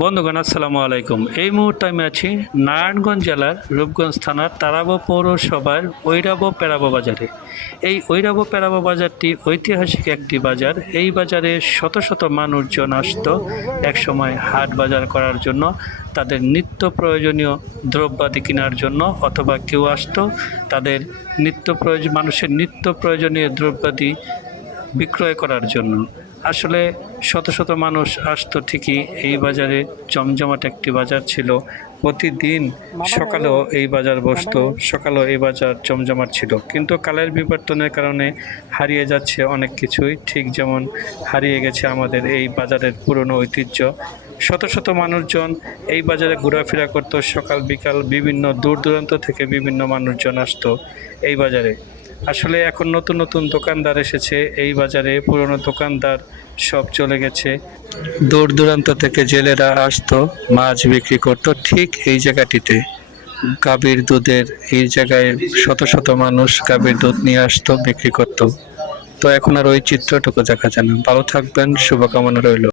বন্ধুগণ আসসালামু আলাইকুম। এই মুহূর্তে আমি আছি নারায়ণগঞ্জ জেলার রূপগঞ্জ থানার তারাবো পৌরসভার ঐরাবো পেরাবো বাজারে। এই ঐরাবো পেরাবো বাজারটি ঐতিহাসিক একটি বাজার। এই বাজারে শত শত মানুষজন আসতো একসময় হাট বাজার করার জন্য, তাদের নিত্য প্রয়োজনীয় দ্রব্যাদি কেনার জন্য, অথবা কেউ আসতো তাদের মানুষের নিত্য প্রয়োজনীয় দ্রব্যাদি বিক্রয় করার জন্য। আসলে শত শত মানুষ আসতো ঠিকই। এই বাজারে জমজমাট একটি বাজার ছিল। প্রতিদিন সকালেও এই বাজার বসতো, সকালেও এই বাজার জমজমাট ছিল। কিন্তু কালের বিবর্তনের কারণে হারিয়ে যাচ্ছে অনেক কিছুই, ঠিক যেমন হারিয়ে গেছে আমাদের এই বাজারের পুরনো ঐতিহ্য। শত শত মানুষজন এই বাজারে ঘোরাফেরা করতো সকাল বিকাল, বিভিন্ন দূর দূরান্ত থেকে বিভিন্ন মানুষজন আসতো এই বাজারে। আসলে এখন নতুন নতুন দোকানদার এসেছে এই বাজারে, পুরনো দোকানদার সব চলে গেছে। দূর দূরান্ত থেকে জেলেরা আসতো মাছ বিক্রি করতো ঠিক এই জায়গাটিতে। গাভীর দুধের এই জায়গায় শত শত মানুষ গাভীর দুধ নিয়ে আসতো, বিক্রি করতো। তো এখন আর ওই চিত্রটুকু দেখা যায় না। ভালো থাকবেন, শুভকামনা রইল।